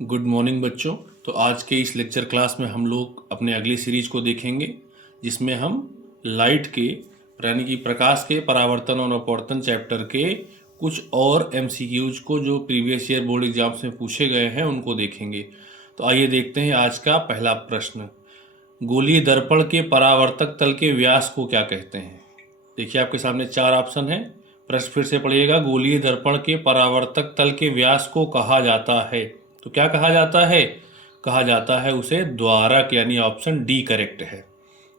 Good morning बच्चों। तो आज के इस लेक्चर क्लास में हम लोग अपने अगली सीरीज को देखेंगे, जिसमें हम लाइट के यानी कि प्रकाश के परावर्तन और अपवर्तन चैप्टर के कुछ और एमसीक्यूज को जो प्रीवियस ईयर बोर्ड एग्जाम्स में पूछे गए हैं उनको देखेंगे। तो आइए देखते हैं आज का पहला प्रश्न। गोलीय दर्पण के परावर्तक तल के व्यास को क्या कहते हैं? देखिए आपके सामने चार ऑप्शन है। प्रश्न फिर से पढ़िएगा। गोलीय दर्पण के परावर्तक तल के व्यास को कहा जाता है, तो क्या कहा जाता है? कहा जाता है उसे द्वारक, यानी ऑप्शन डी करेक्ट है।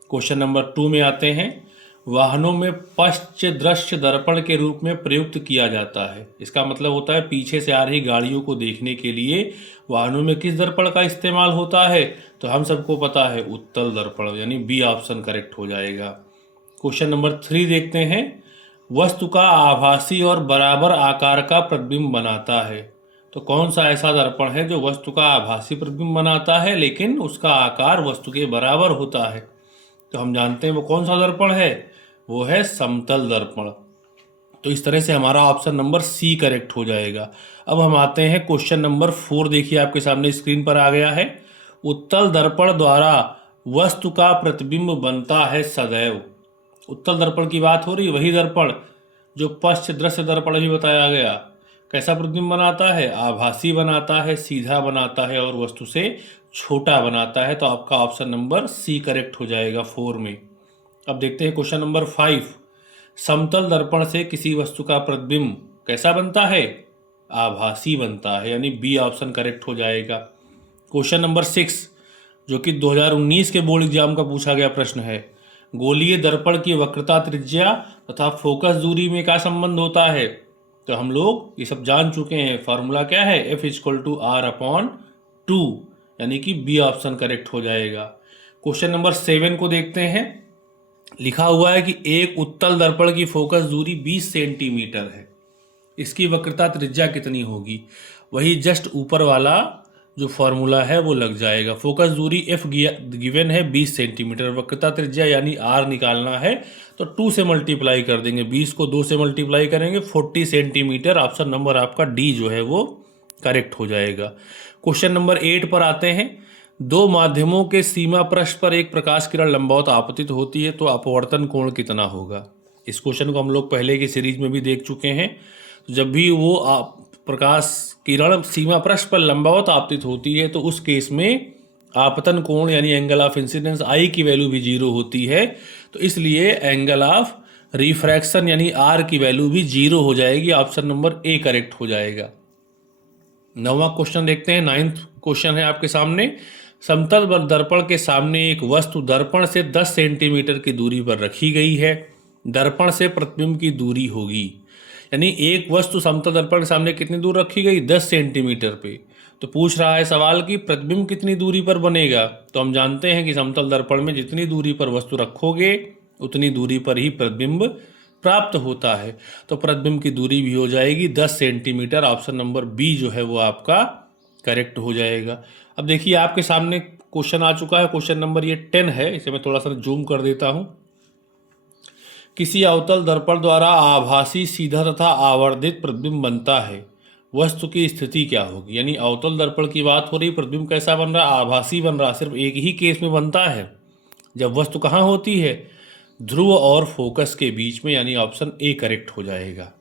क्वेश्चन नंबर 2 में आते हैं। वाहनों में पश्च दृश्य दर्पण के रूप में प्रयुक्त किया जाता है। इसका मतलब होता है पीछे से आ रही गाड़ियों को देखने के लिए वाहनों में किस दर्पण का इस्तेमाल होता है? तो हम सबको पता है उत्तल दर्पण, यानी बी ऑप्शन करेक्ट हो जाएगा। क्वेश्चन नंबर 3 देखते हैं। वस्तु का आभासी और बराबर आकार का प्रतिबिंब बनाता है। तो कौन सा ऐसा दर्पण है जो वस्तु का आभासी प्रतिबिंब बनाता है लेकिन उसका आकार वस्तु के बराबर होता है? तो हम जानते हैं वो कौन सा दर्पण है, वो है समतल दर्पण। तो इस तरह से हमारा ऑप्शन नंबर सी करेक्ट हो जाएगा। अब हम आते हैं क्वेश्चन नंबर 4। देखिए आपके सामने स्क्रीन पर आ गया है। उत्तल दर्पण द्वारा वस्तु का प्रतिबिंब बनता है सदैव। उत्तल दर्पण की बात हो रही, वही दर्पण जो पश्च दृश्य दर्पण भी बताया गया। कैसा प्रतिबिंब बनाता है? आभासी बनाता है, सीधा बनाता है और वस्तु से छोटा बनाता है। तो आपका ऑप्शन नंबर सी करेक्ट हो जाएगा 4 में। अब देखते हैं क्वेश्चन नंबर 5। समतल दर्पण से किसी वस्तु का प्रतिबिंब कैसा बनता है? आभासी बनता है, यानी बी ऑप्शन करेक्ट हो जाएगा। क्वेश्चन नंबर 6, जो कि 2019 के बोर्ड एग्जाम का पूछा गया प्रश्न है। गोलीय दर्पण की वक्रता त्रिज्या तथा फोकस दूरी में क्या संबंध होता है? तो हम लोग ये सब जान चुके हैं। फॉर्मूला क्या है? F=R/2, यानी कि बी ऑप्शन करेक्ट हो जाएगा। क्वेश्चन नंबर 7 को देखते हैं। लिखा हुआ है कि एक उत्तल दर्पण की फोकस दूरी 20 सेंटीमीटर है, इसकी वक्रता त्रिज्या कितनी होगी? वही जस्ट ऊपर वाला जो फॉर्मूला है वो लग जाएगा। फोकस दूरी एफ गिवन है 20 सेंटीमीटर, वक्रता त्रिज्या यानी आर निकालना है तो 2 से मल्टीप्लाई कर देंगे। 20 को 2 से मल्टीप्लाई करेंगे 40 सेंटीमीटर। ऑप्शन नंबर आपका डी जो है वो करेक्ट हो जाएगा। क्वेश्चन नंबर 8 पर आते हैं। दो माध्यमों के सीमा पृष्ठ पर एक प्रकाश किरण लंबवत आपतित होती है, तो अपवर्तन कोण कितना होगा? इस क्वेश्चन को हम लोग पहले की सीरीज में भी देख चुके हैं। जब भी वो प्रकाश किरण सीमा पृष्ठ पर लंबवत आपतित होती है तो उस केस में आपतन कोण यानी एंगल ऑफ इंसिडेंस आई की वैल्यू भी 0 होती है। तो इसलिए एंगल ऑफ रिफ्रैक्शन यानी आर की वैल्यू भी 0 हो जाएगी। ऑप्शन नंबर ए करेक्ट हो जाएगा। 9वां क्वेश्चन देखते हैं। 9th क्वेश्चन है आपके सामने। समतल दर्पण के सामने एक वस्तु दर्पण से 10 सेंटीमीटर की दूरी पर रखी गई है। दर्पण से प्रतिबिंब की दूरी होगी, यानी एक वस्तु समतल दर्पण के सामने कितनी दूर रखी गई? 10 सेंटीमीटर पे। तो पूछ रहा है सवाल कि प्रतिबिंब कितनी दूरी पर बनेगा? तो हम जानते हैं कि समतल दर्पण में जितनी दूरी पर वस्तु रखोगे उतनी दूरी पर ही प्रतिबिंब प्राप्त होता है। तो प्रतिबिंब की दूरी भी हो जाएगी 10 सेंटीमीटर। ऑप्शन नंबर बी जो है वो आपका करेक्ट हो जाएगा। अब देखिए आपके सामने क्वेश्चन आ चुका है। क्वेश्चन नंबर ये 10 है, इसे मैं थोड़ा सा जूम कर देता हूं। किसी अवतल दर्पण द्वारा आभासी सीधा तथा आवर्धित प्रतिबिंब बनता है, वस्तु की स्थिति क्या होगी? यानी अवतल दर्पण की बात हो रही, प्रतिबिंब कैसा बन रहा है? आभासी बन रहा। सिर्फ एक ही केस में बनता है, जब वस्तु कहाँ होती है? ध्रुव और फोकस के बीच में, यानी ऑप्शन ए करेक्ट हो जाएगा।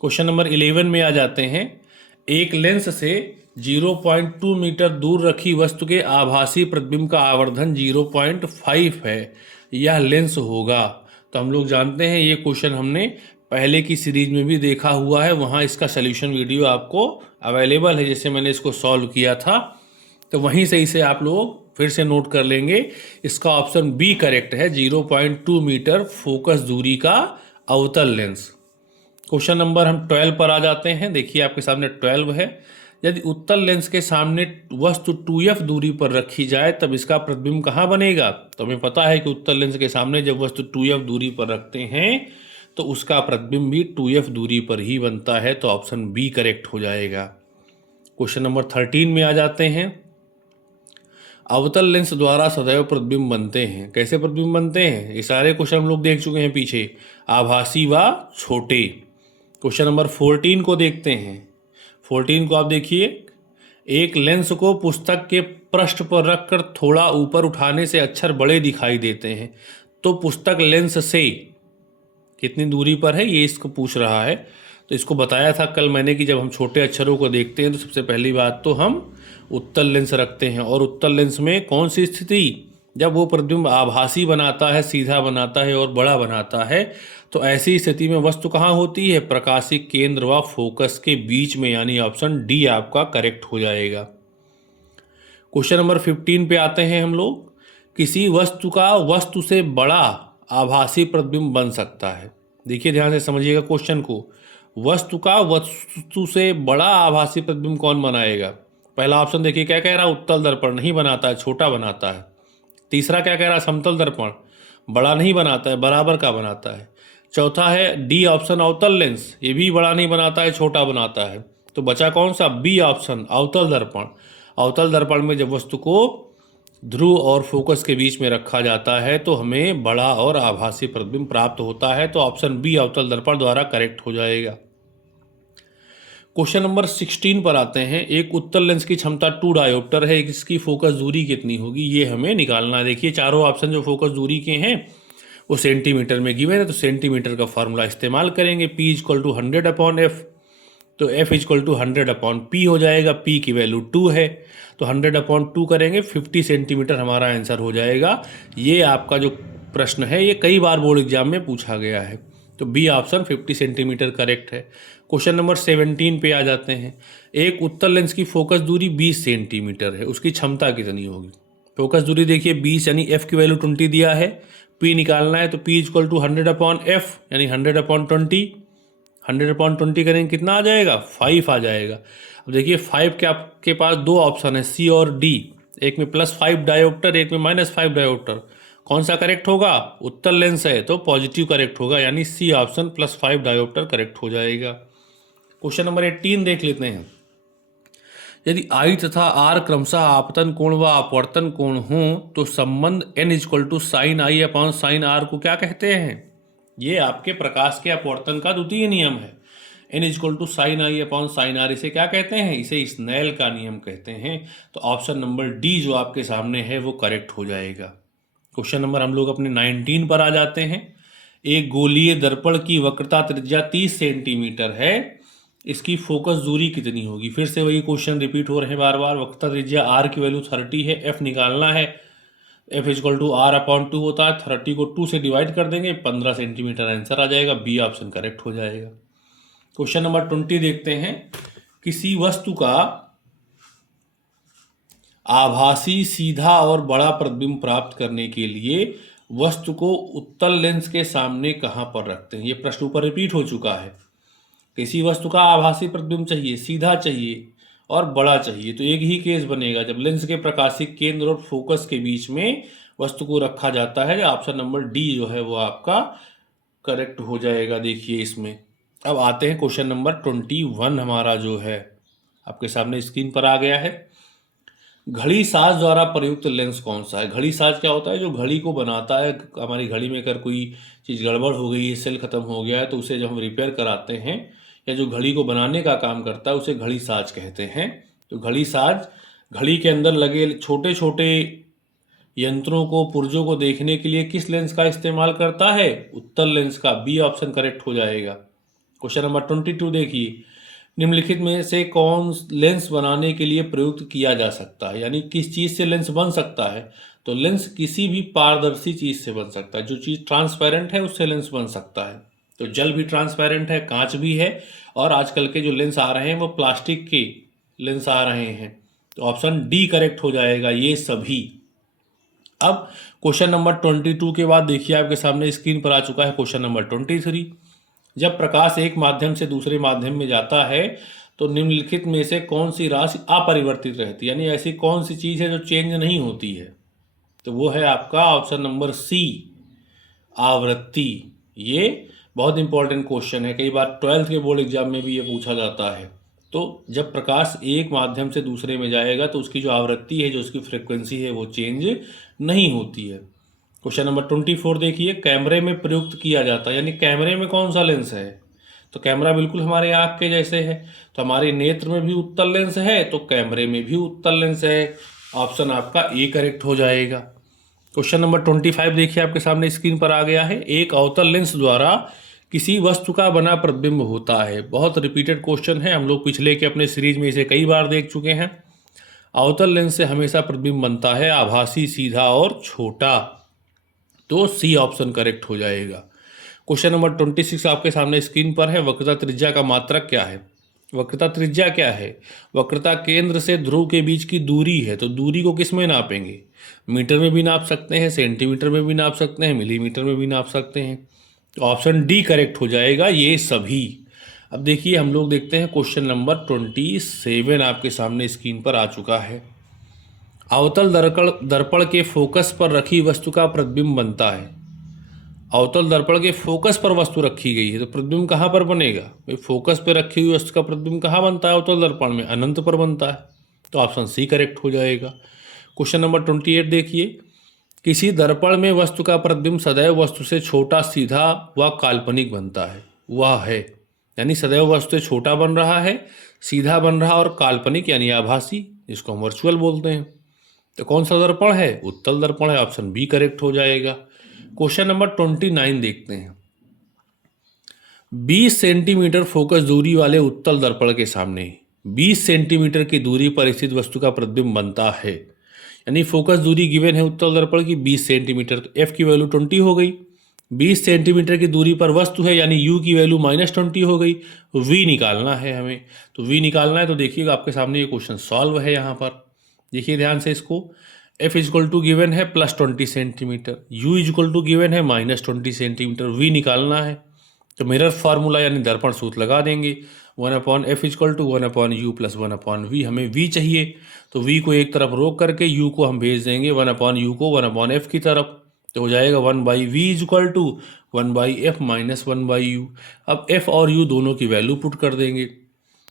क्वेश्चन नंबर 11 में आ जाते हैं। एक लेंस से 0.2 मीटर दूर रखी वस्तु के आभासी प्रतिबिंब का आवर्धन 0.5 है, यह लेंस होगा। तो हम लोग जानते हैं ये क्वेश्चन हमने पहले की सीरीज में भी देखा हुआ है, वहाँ इसका सल्यूशन वीडियो आपको अवेलेबल है, जैसे मैंने इसको सॉल्व किया था। तो वहीं से इसे आप लोग फिर से नोट कर लेंगे। इसका ऑप्शन बी करेक्ट है, 0.2 मीटर फोकस दूरी का अवतल लेंस। क्वेश्चन नंबर हम 12 पर आ जाते हैं। देखिए आपके सामने 12 है। यदि उत्तल लेंस के सामने वस्तु 2f दूरी पर रखी जाए तब इसका प्रतिबिंब कहाँ बनेगा? तो हमें पता है कि उत्तल लेंस के सामने जब वस्तु 2f दूरी पर रखते हैं तो उसका प्रतिबिंब भी 2f दूरी पर ही बनता है। तो ऑप्शन बी करेक्ट हो जाएगा। क्वेश्चन नंबर 13 में आ जाते हैं। अवतल लेंस द्वारा सदैव प्रतिबिंब बनते हैं। कैसे प्रतिबिंब बनते हैं? ये सारे क्वेश्चन हम लोग देख चुके हैं पीछे, आभासी व छोटे। क्वेश्चन नंबर 14 को देखते हैं। 14 को आप देखिए। एक लेंस को पुस्तक के पृष्ठ पर रखकर थोड़ा ऊपर उठाने से अक्षर बड़े दिखाई देते हैं, तो पुस्तक लेंस से कितनी दूरी पर है, ये इसको पूछ रहा है। तो इसको बताया था कल मैंने कि जब हम छोटे अक्षरों को देखते हैं तो सबसे पहली बात तो हम उत्तल लेंस रखते हैं, और उत्तल लेंस में कौन सी स्थिति, जब वो प्रतिबिंब आभासी बनाता है, सीधा बनाता है और बड़ा बनाता है, तो ऐसी स्थिति में वस्तु कहाँ होती है, प्रकाशिक केंद्र व फोकस के बीच में, यानी ऑप्शन डी आपका करेक्ट हो जाएगा। क्वेश्चन नंबर 15 पे आते हैं हम लोग। किसी वस्तु का वस्तु से बड़ा आभासी प्रतिबिंब बन सकता है। देखिए ध्यान से समझिएगा क्वेश्चन को, वस्तु का वस्तु से बड़ा आभासी प्रतिबिंब कौन बनाएगा। पहला ऑप्शन देखिए क्या कह रहा है, उत्तल दर्पण नहीं बनाता है, छोटा बनाता है। तीसरा क्या कह रहा है, समतल दर्पण बड़ा नहीं बनाता है, बराबर का बनाता है। चौथा है डी ऑप्शन अवतल लेंस, ये भी बड़ा नहीं बनाता है, छोटा बनाता है। तो बचा कौन सा, बी ऑप्शन अवतल दर्पण। अवतल दर्पण में जब वस्तु को ध्रुव और फोकस के बीच में रखा जाता है तो हमें बड़ा और आभासी प्रतिबिंब प्राप्त होता है। तो ऑप्शन बी अवतल दर्पण द्वारा करेक्ट हो जाएगा। क्वेश्चन नंबर 16 पर आते हैं। एक उत्तल लेंस की क्षमता 2 डायोप्टर है, इसकी फोकस दूरी कितनी होगी, ये हमें निकालना है। देखिए चारों ऑप्शन जो फोकस दूरी के हैं वो सेंटीमीटर में गिवन है, तो सेंटीमीटर का फॉर्मूला इस्तेमाल करेंगे। P इक्वल टू 100/F, तो F इक्वल टू 100/P हो जाएगा। P की वैल्यू 2 है, तो 100/2 करेंगे, 50 सेंटीमीटर हमारा आंसर हो जाएगा। ये आपका जो प्रश्न है ये कई बार बोर्ड एग्जाम में पूछा गया है, तो बी ऑप्शन 50 सेंटीमीटर करेक्ट है। क्वेश्चन नंबर 17 पे आ जाते हैं। एक उत्तल लेंस की फोकस दूरी 20 सेंटीमीटर है, उसकी क्षमता कितनी होगी। फोकस दूरी देखिए 20 यानी F की वैल्यू 20 दिया है, P निकालना है, तो P इक्वल टू 100/F यानी 100/20। 100/20 करेंगे कितना आ जाएगा, 5 आ जाएगा। अब देखिए 5 के आपके पास दो ऑप्शन है, सी और डी, एक में +5 डायोप्टर, एक में -5 डायोप्टर। कौन सा करेक्ट होगा, उत्तल लेंस है तो पॉजिटिव करेक्ट होगा, यानी सी ऑप्शन +5 डायोप्टर करेक्ट हो जाएगा। क्वेश्चन नंबर 18 देख लेते हैं। यदि आई तथा आर क्रमशः आपतन कोण व अपवर्तन कोण हो तो संबंध n equal to sine i upon sine r को क्या कहते हैं। ये आपके प्रकाश के अपवर्तन का द्वितीय नियम है। n equal to sine i upon sine r इसे क्या कहते हैं, इसे स्नेल का नियम कहते हैं। तो ऑप्शन नंबर डी जो आपके सामने है वो करेक्ट हो जाएगा। क्वेश्चन नंबर हम लोग अपने 19 पर आ जाते हैं। एक गोलीय दर्पण की वक्रता त्रिज्या 30 सेंटीमीटर है, इसकी फोकस दूरी कितनी होगी। फिर से वही क्वेश्चन रिपीट हो रहे हैं बार बार। वक्रता त्रिज्या आर की वैल्यू 30 है, एफ निकालना है, एफ इक्वल टू R/2 होता है। 30 को 2 से डिवाइड कर देंगे, 15 सेंटीमीटर आंसर आ जाएगा, बी ऑप्शन करेक्ट हो जाएगा। क्वेश्चन नंबर 20 देखते हैं। किसी वस्तु का आभासी सीधा और बड़ा प्रतिबिंब प्राप्त करने के लिए वस्तु को उत्तल लेंस के सामने कहां पर रखते हैं। ये प्रश्न ऊपर रिपीट हो चुका है। किसी वस्तु का आभासी प्रतिबिंब चाहिए, सीधा चाहिए और बड़ा चाहिए, तो एक ही केस बनेगा जब लेंस के प्रकाशिक केंद्र और फोकस के बीच में वस्तु को रखा जाता है। ऑप्शन नंबर डी जो है वो आपका करेक्ट हो जाएगा। देखिए इसमें अब आते हैं क्वेश्चन नंबर 21 हमारा जो है आपके सामने स्क्रीन पर आ गया है। घड़ी साज द्वारा प्रयुक्त लेंस कौन सा है। घड़ी साज क्या होता है, जो घड़ी को बनाता है। हमारी घड़ी में अगर कोई चीज़ गड़बड़ हो गई है, सेल खत्म हो गया है, तो उसे जब हम रिपेयर कराते हैं या जो घड़ी को बनाने का काम करता है उसे घड़ी साज कहते हैं। तो घड़ी साज घड़ी के अंदर लगे छोटे छोटे यंत्रों को, पुर्जों को देखने के लिए किस लेंस का इस्तेमाल करता है, उत्तल लेंस का। बी ऑप्शन करेक्ट हो जाएगा। क्वेश्चन नंबर 22 देखिए। निम्नलिखित में से कौन लेंस बनाने के लिए प्रयुक्त किया जा सकता है, यानी किस चीज़ से लेंस बन सकता है। तो लेंस किसी भी पारदर्शी चीज़ से बन सकता है। जो चीज़ ट्रांसपेरेंट है उससे लेंस बन सकता है। तो जल भी ट्रांसपेरेंट है, कांच भी है, और आजकल के जो लेंस आ रहे हैं वो प्लास्टिक के लेंस आ रहे हैं। तो ऑप्शन डी करेक्ट हो जाएगा, ये सभी। अब क्वेश्चन नंबर 22 के बाद देखिए आपके सामने स्क्रीन पर आ चुका है क्वेश्चन नंबर 23। जब प्रकाश एक माध्यम से दूसरे माध्यम में जाता है तो निम्नलिखित में से कौन सी राशि अपरिवर्तित रहती है, यानी ऐसी कौन सी चीज़ है जो चेंज नहीं होती है। तो वो है आपका ऑप्शन नंबर सी, आवृत्ति। ये बहुत इंपॉर्टेंट क्वेश्चन है, कई बार 12th के बोर्ड एग्जाम में भी ये पूछा जाता है। तो जब प्रकाश एक माध्यम से दूसरे में जाएगा तो उसकी जो आवृत्ति है, जो उसकी फ्रिक्वेंसी है, वो चेंज नहीं होती है। क्वेश्चन नंबर 24 देखिए। कैमरे में प्रयुक्त किया जाता है, यानी कैमरे में कौन सा लेंस है। तो कैमरा बिल्कुल हमारे आँख के जैसे है, तो हमारे नेत्र में भी उत्तल लेंस है तो कैमरे में भी उत्तल लेंस है। ऑप्शन आपका ए करेक्ट हो जाएगा। क्वेश्चन नंबर 25 देखिए आपके सामने स्क्रीन पर आ गया है। एक अवतल लेंस द्वारा किसी वस्तु का बना प्रतिबिंब होता है। बहुत रिपीटेड क्वेश्चन है, हम लोग पिछले के अपने सीरीज में इसे कई बार देख चुके हैं। अवतल लेंस से हमेशा प्रतिबिंब बनता है आभासी, सीधा और छोटा। तो सी ऑप्शन करेक्ट हो जाएगा। क्वेश्चन नंबर 26 आपके सामने स्क्रीन पर है। वक्रता त्रिज्या का मात्रक क्या है? वक्रता त्रिज्या क्या है? वक्रता केंद्र से ध्रुव के बीच की दूरी है। तो दूरी को किस में नापेंगे? मीटर में भी नाप सकते हैं, सेंटीमीटर में भी नाप सकते हैं, मिलीमीटर में भी नाप सकते हैं। तो ऑप्शन डी करेक्ट हो जाएगा, ये सभी। अब देखिए हम लोग देखते हैं क्वेश्चन नंबर 27 आपके सामने स्क्रीन पर आ चुका है। अवतल दर्पण के फोकस पर रखी वस्तु का प्रतिबिंब बनता है। अवतल दर्पण के फोकस पर वस्तु रखी गई है तो प्रतिबिंब कहाँ पर बनेगा भाई? फोकस पर रखी हुई वस्तु का प्रतिबिंब कहाँ बनता है अवतल दर्पण में? अनंत पर बनता है। तो ऑप्शन सी करेक्ट हो जाएगा। क्वेश्चन नंबर 28 देखिए। किसी दर्पण में वस्तु का प्रतिबिंब सदैव वस्तु से छोटा, सीधा व काल्पनिक बनता है। वह है, यानी सदैव वस्तु से छोटा बन रहा है, सीधा बन रहा और काल्पनिक यानी आभासी, जिसको हम वर्चुअल बोलते हैं। तो कौन सा दर्पण है? उत्तल दर्पण है। ऑप्शन बी करेक्ट हो जाएगा। क्वेश्चन नंबर 29 देखते हैं। 20 सेंटीमीटर फोकस दूरी वाले उत्तल दर्पण के सामने 20 सेंटीमीटर की दूरी पर स्थित वस्तु का प्रतिबिंब बनता है। यानी फोकस दूरी गिवन है उत्तल दर्पण की 20 सेंटीमीटर, तो एफ की वैल्यू 20 हो गई। 20 सेंटीमीटर की दूरी पर वस्तु है यानी यू की वैल्यू -20 हो गई। वी निकालना है हमें, तो वी निकालना है। तो देखिएगा आपके सामने ये क्वेश्चन सॉल्व है। यहाँ पर देखिए ध्यान से इसको। एफ इजक्वल टू गिवन है +20 centimetre, u is equal to given है -20 सेंटीमीटर, वी निकालना है। तो मिरर फार्मूला यानी दर्पण सूत्र लगा देंगे। 1/f equal to 1/u + 1/v। हमें v चाहिए तो v को एक तरफ रोक करके u को हम भेज देंगे 1/u को 1/f की तरफ। तो हो जाएगा 1/v equal to 1/f - 1/u। अब f और u दोनों की वैल्यू पुट कर देंगे।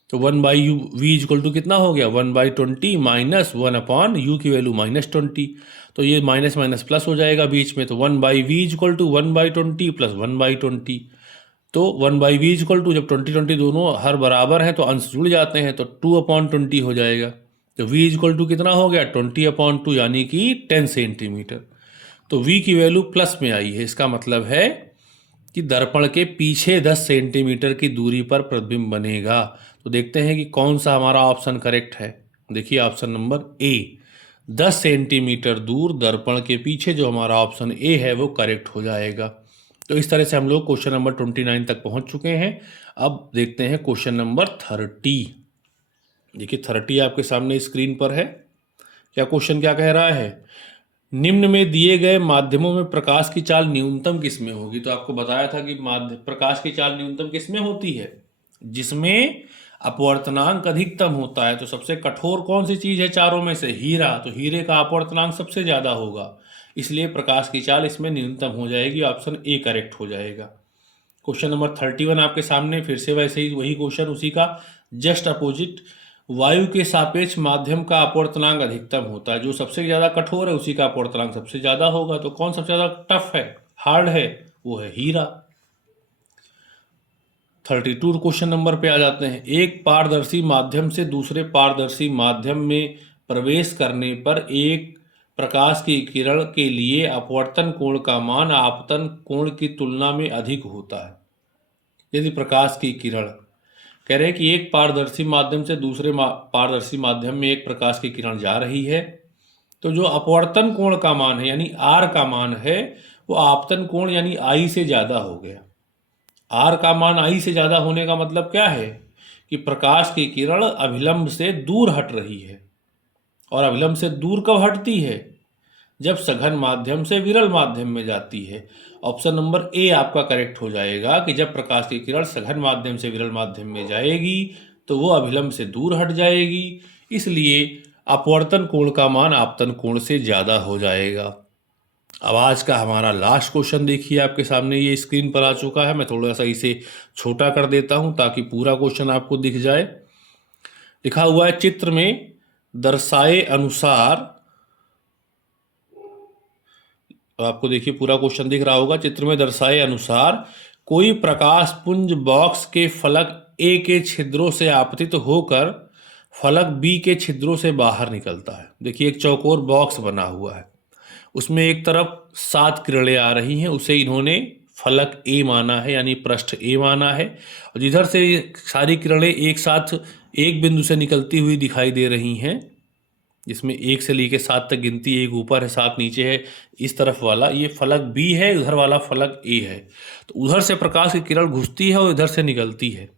तो 1/u v इजक्वल टू कितना हो गया? 1/20 - 1/u की वैल्यू -20। तो ये माइनस माइनस प्लस हो जाएगा बीच में। तो 1/v इजक्वल टू 1/20 + 1/20। तो 1/v इजक्वल टू जब 20 दोनों हर बराबर हैं तो अंश जुड़ जाते हैं, तो 2/20 हो जाएगा। तो v इजक्वल टू कितना हो गया? 20/2 यानी कि 10 सेंटीमीटर। तो v की वैल्यू प्लस में आई है। इसका मतलब है कि दर्पण के पीछे 10 सेंटीमीटर की दूरी पर प्रतिबिंब बनेगा। तो देखते हैं कि कौन सा हमारा ऑप्शन करेक्ट है। देखिए ऑप्शन नंबर ए, 10 सेंटीमीटर दूर दर्पण के पीछे जो हमारा ऑप्शन ए है वो करेक्ट हो जाएगा। तो इस तरह से हम लोग क्वेश्चन नंबर 29 तक पहुंच चुके हैं। अब देखते हैं क्वेश्चन नंबर 30। देखिए 30 आपके सामने स्क्रीन पर है। क्या क्वेश्चन क्या कह रहा है? निम्न में दिए गए माध्यमों में प्रकाश की चाल न्यूनतम किसमें होगी? तो आपको बताया था कि प्रकाश की चाल न्यूनतम किसमें होती है? जिसमें अपवर्तनांक अधिकतम होता है। तो सबसे कठोर कौन सी चीज है चारों में से? हीरा। तो हीरे का अपवर्तनांक सबसे ज्यादा होगा, इसलिए प्रकाश की चाल इसमें न्यूनतम हो जाएगी। ऑप्शन ए करेक्ट हो जाएगा। क्वेश्चन नंबर 31 आपके सामने फिर से वैसे ही वही क्वेश्चन, उसी का जस्ट अपोजिट। वायु के सापेक्ष माध्यम का अपवर्तनांक अधिकतम होता है। जो सबसे ज्यादा कठोर है उसी का अपवर्तनांक सबसे ज्यादा होगा। तो कौन सबसे ज्यादा टफ है, हार्ड है? वो है हीरा। 32 क्वेश्चन नंबर पे आ जाते हैं। एक पारदर्शी माध्यम से दूसरे पारदर्शी माध्यम में प्रवेश करने पर एक प्रकाश की किरण के लिए अपवर्तन कोण का मान आपतन कोण की तुलना में अधिक होता है। यदि प्रकाश की किरण, कह रहे हैं कि एक पारदर्शी माध्यम से दूसरे पारदर्शी माध्यम में एक प्रकाश की किरण जा रही है, तो जो अपवर्तन कोण का मान है यानी आर का मान है वो आपतन कोण यानी आई से ज़्यादा हो गया। आर का मान आई से ज़्यादा होने का मतलब क्या है? कि प्रकाश की किरण अभिलंब से दूर हट रही है। और अभिलंब से दूर कब हटती है? जब सघन माध्यम से विरल माध्यम में जाती है। ऑप्शन नंबर ए आपका करेक्ट हो जाएगा कि जब प्रकाश की किरण सघन माध्यम से विरल माध्यम में जाएगी तो वो अभिलंब से दूर हट जाएगी, इसलिए अपवर्तन कोण का मान आपतन कोण से ज़्यादा हो जाएगा। अब आज का हमारा लास्ट क्वेश्चन देखिए आपके सामने ये स्क्रीन पर आ चुका है। मैं थोड़ा सा इसे छोटा कर देता हूं ताकि पूरा क्वेश्चन आपको दिख जाए। लिखा हुआ है चित्र में दर्शाए अनुसार, आपको देखिए पूरा क्वेश्चन दिख रहा होगा। चित्र में दर्शाए अनुसार कोई प्रकाश पुंज बॉक्स के फलक ए के छिद्रों से आपतित होकर फलक बी के छिद्रों से बाहर निकलता है। देखिए एक चौकोर बॉक्स बना हुआ है, उसमें एक तरफ 7 किरणें आ रही हैं, उसे इन्होंने फलक ए माना है, यानी पृष्ठ ए माना है। और जिधर से सारी किरणें एक साथ एक बिंदु से निकलती हुई दिखाई दे रही हैं, जिसमें 1 से लेकर 7 तक गिनती, एक ऊपर है 7 नीचे है, इस तरफ वाला ये फलक बी है, उधर वाला फलक ए है। तो उधर से प्रकाश की किरण घुसती है और इधर से निकलती है,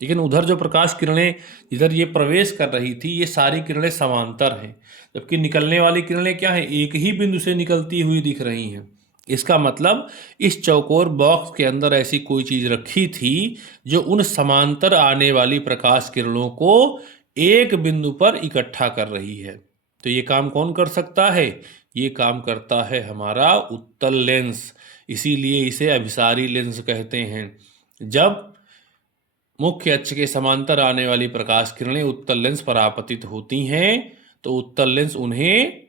लेकिन उधर जो प्रकाश किरणें जिधर ये प्रवेश कर रही थी ये सारी किरणें समांतर हैं, जबकि निकलने वाली किरणें क्या हैं, एक ही बिंदु से निकलती हुई दिख रही हैं। इसका मतलब इस चौकोर बॉक्स के अंदर ऐसी कोई चीज रखी थी जो उन समांतर आने वाली प्रकाश किरणों को एक बिंदु पर इकट्ठा कर रही है। तो ये काम कौन कर सकता है, ये काम करता है हमारा उत्तल लेंस, इसीलिए इसे अभिसारी लेंस कहते हैं। जब मुख्य अक्ष के समांतर आने वाली प्रकाश किरणें उत्तल लेंस पर आपतित होती हैं तो उत्तल लेंस उन्हें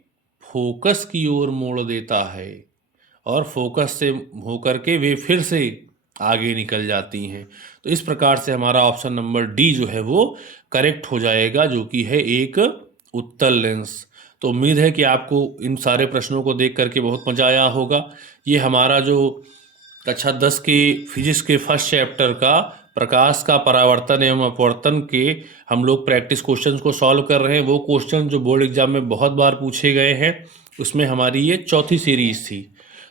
फोकस की ओर मोड़ देता है और फोकस से होकर के वे फिर से आगे निकल जाती हैं। तो इस प्रकार से हमारा ऑप्शन नंबर डी जो है वो करेक्ट हो जाएगा, जो कि है एक उत्तल लेंस। तो उम्मीद है कि आपको इन सारे प्रश्नों को देख करके बहुत मजा आया होगा। ये हमारा जो कक्षा 10 के फिजिक्स के फर्स्ट चैप्टर का प्रकाश का परावर्तन एवं अपवर्तन के हम लोग प्रैक्टिस क्वेश्चंस को सॉल्व कर रहे हैं। वो क्वेश्चन जो बोर्ड एग्जाम में बहुत बार पूछे गए हैं, उसमें हमारी ये चौथी सीरीज थी।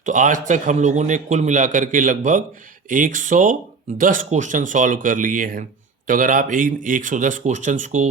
तो आज तक हम लोगों ने कुल मिलाकर के लगभग 110 क्वेश्चन सॉल्व कर लिए हैं। तो अगर आप इन 110 क्वेश्चंस को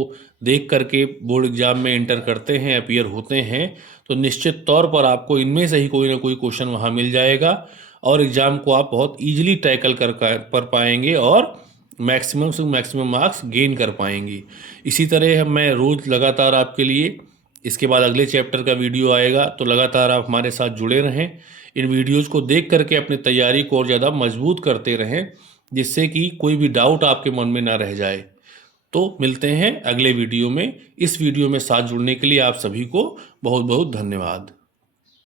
देख करके बोर्ड एग्जाम में एंटर करते हैं, अपीयर होते हैं, तो निश्चित तौर पर आपको इनमें से ही कोई ना कोई क्वेश्चन वहाँ मिल जाएगा और एग्ज़ाम को आप बहुत ईजिली टैकल कर पाएंगे और मैक्सिमम से मैक्सिमम मार्क्स गेन कर पाएंगे। इसी तरह मैं रोज़ लगातार आपके लिए, इसके बाद अगले चैप्टर का वीडियो आएगा, तो लगातार आप हमारे साथ जुड़े रहें। इन वीडियोज़ को देख करके अपनी तैयारी को और ज़्यादा मजबूत करते रहें, जिससे कि कोई भी डाउट आपके मन में ना रह जाए। तो मिलते हैं अगले वीडियो में। इस वीडियो में साथ जुड़ने के लिए आप सभी को बहुत बहुत धन्यवाद।